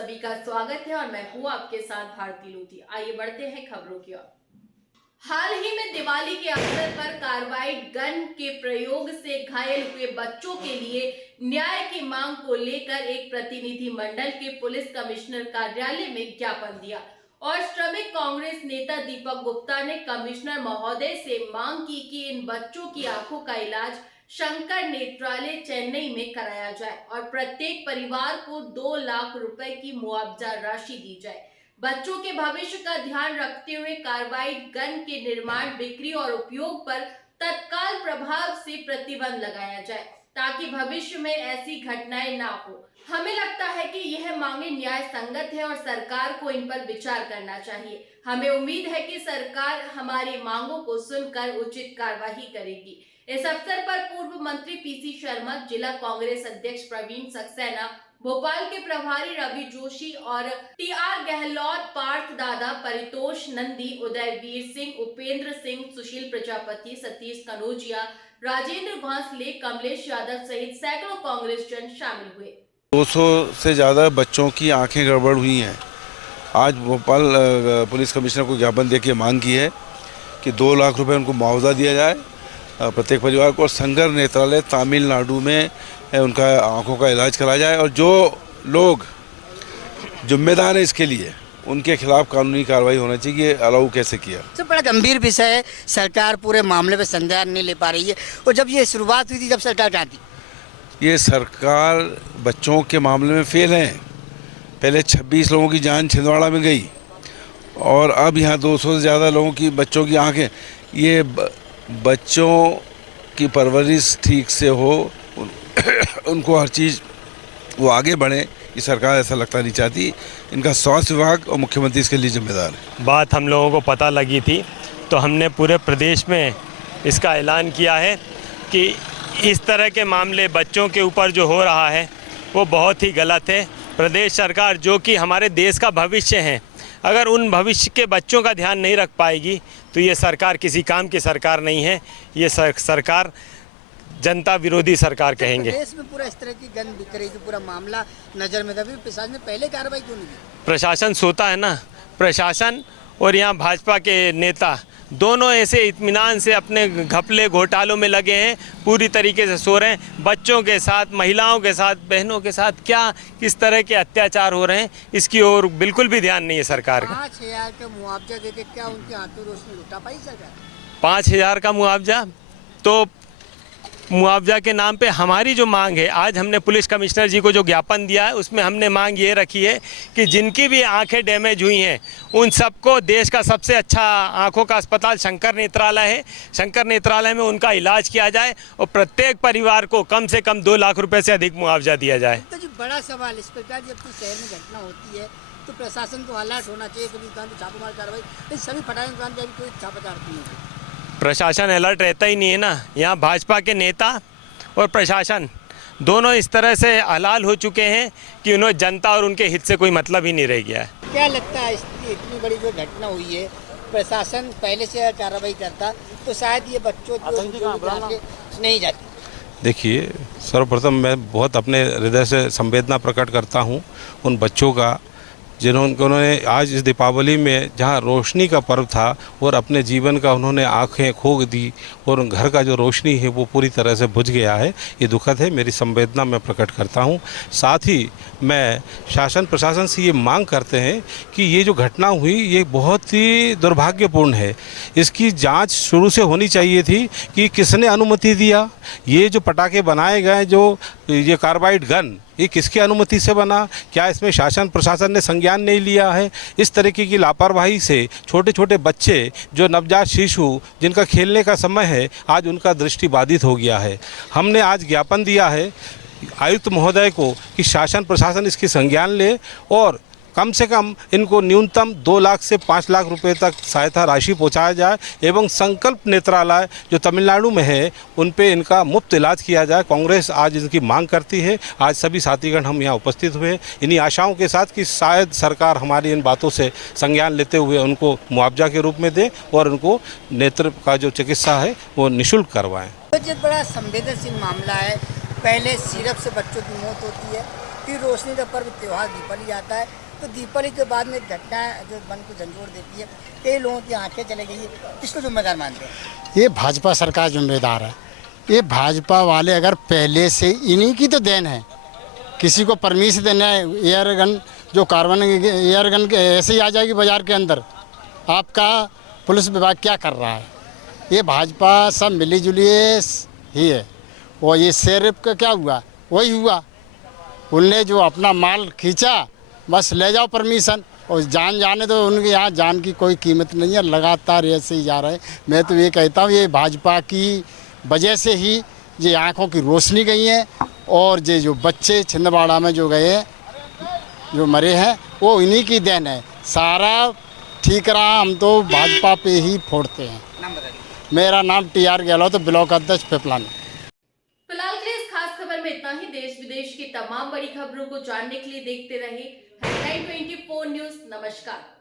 सभी का स्वागत है और मैं हूँ आपके साथ भारती लोधी। आइए बढ़ते हैं खबरों की ओर। हाल ही में दिवाली के अवसर पर कार्बाइड गन के प्रयोग से घायल हुए बच्चों के लिए न्याय की मांग को लेकर एक प्रतिनिधि मंडल के पुलिस कमिश्नर कार्यालय में ज्ञापन दिया और श्रमिक कांग्रेस नेता दीपक गुप्ता ने कमिश्नर महोदय से मांग की कि इन बच्चों की आंखों का इलाज शंकर नेत्रालय चेन्नई में कराया जाए और प्रत्येक परिवार को 2 लाख रुपए की मुआवजा राशि दी जाए। बच्चों के भविष्य का ध्यान रखते हुए कार्बाइड गन के निर्माण, बिक्री और उपयोग पर तत्काल प्रभाव से प्रतिबंध लगाया जाए ताकि भविष्य में ऐसी घटनाएं ना हो। हमें लगता है कि यह मांगे न्याय संगत है और सरकार को इन पर विचार करना चाहिए। हमें उम्मीद है कि सरकार हमारी मांगों को सुनकर उचित कार्यवाही करेगी। इस अवसर पर पूर्व मंत्री पीसी शर्मा, जिला कांग्रेस अध्यक्ष प्रवीण सक्सेना, भोपाल के प्रभारी रवि जोशी और टीआर गहलोत, पार्थ दादा, परितोष नंदी, उदयवीर सिंह, उपेंद्र सिंह, सुशील प्रजापति, सतीश कनौजिया, राजेंद्र घोंसले, कमलेश यादव सहित सैकड़ों कांग्रेस जन शामिल हुए। 200 से ज़्यादा बच्चों की आंखें गड़बड़ हुई हैं। आज भोपाल पुलिस कमिश्नर को ज्ञापन देकर मांग की है कि 2 लाख रुपए उनको मुआवजा दिया जाए प्रत्येक परिवार को, और शंकर नेत्रालय तमिलनाडु में उनका आंखों का इलाज कराया जाए और जो लोग जिम्मेदार हैं इसके लिए उनके खिलाफ कानूनी कार्रवाई होना चाहिए। अलाउ कैसे किया? सब बड़ा गंभीर विषय है। सरकार पूरे मामले में संज्ञान नहीं ले पा रही है और जब ये शुरुआत हुई थी, जब सरकार कहाँ थी? ये सरकार बच्चों के मामले में फेल है। पहले 26 लोगों की जान छिंदवाड़ा में गई और अब यहाँ 200 से ज़्यादा लोगों की बच्चों की आंखें। ये बच्चों की परवरिश ठीक से हो, उनको हर चीज़ वो आगे बढ़े, ये सरकार ऐसा लगता नहीं चाहती। इनका स्वास्थ्य विभाग और मुख्यमंत्री इसके लिए जिम्मेदार है। बात हम लोगों को पता लगी थी तो हमने पूरे प्रदेश में इसका ऐलान किया है कि इस तरह के मामले बच्चों के ऊपर जो हो रहा है वो बहुत ही गलत है। प्रदेश सरकार जो कि हमारे देश का भविष्य है, अगर उन भविष्य के बच्चों का ध्यान नहीं रख पाएगी तो ये सरकार किसी काम की सरकार नहीं है। ये सरकार जनता विरोधी सरकार कहेंगे। देश में पूरा इस तरह की गन बिक रही थी, पूरा मामला नजर में था, फिर प्रशासन ने पहले कार्रवाई क्यों नहीं की? प्रशासन सोता है ना। प्रशासन और यहाँ भाजपा के नेता दोनों ऐसे इत्मीनान से अपने घपले घोटालों में लगे हैं, पूरी तरीके से सो रहे हैं। बच्चों के साथ, महिलाओं के साथ, बहनों के साथ क्या किस तरह के अत्याचार हो रहे हैं, इसकी ओर बिल्कुल भी ध्यान नहीं है सरकार का। 5,000 का मुआवजा देके क्या उनकी आंखों रोशनी लुटा पाई सरकार? 5,000 का मुआवजा, तो मुआवजा के नाम पे हमारी जो मांग है, आज हमने पुलिस कमिश्नर जी को जो ज्ञापन दिया है उसमें हमने मांग ये रखी है कि जिनकी भी आंखें डैमेज हुई हैं उन सबको देश का सबसे अच्छा आंखों का अस्पताल शंकर नेत्रालय है, शंकर नेत्रालय में उनका इलाज किया जाए और प्रत्येक परिवार को कम से कम 2 लाख रुपए से अधिक मुआवजा दिया जाए। तो जी बड़ा सवाल इस प्रकार जब शहर में घटना होती है तो प्रशासन को अलर्ट होना चाहिए। कभी दुकान पर छापेमार कार्रवाई, सभी फटाने दुकान पर कोई छापा नहीं है। प्रशासन अलर्ट रहता ही नहीं है ना। यहाँ भाजपा के नेता और प्रशासन दोनों इस तरह से हलाल हो चुके हैं कि उन्हें जनता और उनके हित से कोई मतलब ही नहीं रह गया है। क्या लगता है इतनी बड़ी जो घटना हुई है, प्रशासन पहले से कार्रवाई करता तो शायद ये बच्चों नहीं जाती? देखिए, सर्वप्रथम मैं बहुत अपने हृदय से संवेदना प्रकट करता हूँ उन बच्चों का जिन्होंने आज इस दीपावली में जहाँ रोशनी का पर्व था और अपने जीवन का उन्होंने आंखें खो दी और घर का जो रोशनी है वो पूरी तरह से बुझ गया है। ये दुखद है, मेरी संवेदना मैं प्रकट करता हूँ। साथ ही मैं शासन प्रशासन से ये मांग करते हैं कि ये जो घटना हुई ये बहुत ही दुर्भाग्यपूर्ण है। इसकी जांच शुरू से होनी चाहिए थी कि किसने अनुमति दिया, ये जो पटाखे बनाए गए, जो ये कार्बाइड गन, ये किसकी अनुमति से बना, क्या इसमें शासन प्रशासन ने संज्ञान नहीं लिया है? इस तरीके की लापरवाही से छोटे छोटे बच्चे जो नवजात शिशु जिनका खेलने का समय है, आज उनका दृष्टि बाधित हो गया है। हमने आज ज्ञापन दिया है आयुक्त महोदय को कि शासन प्रशासन इसकी संज्ञान ले और कम से कम इनको न्यूनतम 2 लाख से 5 लाख रुपए तक सहायता राशि पहुंचाया जाए एवं संकल्प नेत्रालय जो तमिलनाडु में है उन पे इनका मुफ्त इलाज किया जाए। कांग्रेस आज इनकी मांग करती है। आज सभी साथीगण हम यहाँ उपस्थित हुए इन्हीं आशाओं के साथ कि शायद सरकार हमारी इन बातों से संज्ञान लेते हुए उनको मुआवजा के रूप में दे और उनको नेत्र का जो चिकित्सा है वो निःशुल्क करवाएँ। बड़ा संवेदनशील मामला है। पहले सिरप से बच्चों की मौत होती है, फिर रोशनी का पर्व त्यौहार दीपावली आता है। तो दीपावली के बाद में एक घटना जो मन को झंझोड़ देती है, कई लोगों की आंखें चले गई है, किसको जिम्मेदार मानते हैं? ये भाजपा सरकार जिम्मेदार है। ये भाजपा वाले अगर पहले से इन्हीं की तो देन है, किसी को परमिशन देना है एयर गन, जो कार्बन एयर गन के ऐसे ही आ जाएगी बाजार के अंदर। आपका पुलिस विभाग क्या कर रहा है? ये भाजपा सब मिली जुली ही है। और ये शेरिफ का क्या हुआ? वही हुआ, उनने जो अपना माल खींचा, बस ले जाओ परमिशन, और जान जाने तो उनके यहाँ जान की कोई कीमत नहीं है, लगातार ऐसे ही जा रहे हैं। मैं तो ये कहता हूँ ये भाजपा की वजह से ही ये आँखों की रोशनी गई है, और ये जो बच्चे छिंदवाड़ा में जो गए हैं, जो मरे हैं, वो इन्हीं की देन है। सारा ठीक रहा, हम तो भाजपा पे ही फोड़ते हैं। नाम बताइए। मेरा नाम TR गहलोत, ब्लॉक अध्यक्ष पिपलानी। फिलहाल के लिए इस खास खबर में इतना ही। देश विदेश की तमाम बड़ी खबरों को जानने के लिए देखते रहे हेडलाइन 24 न्यूज। नमस्कार।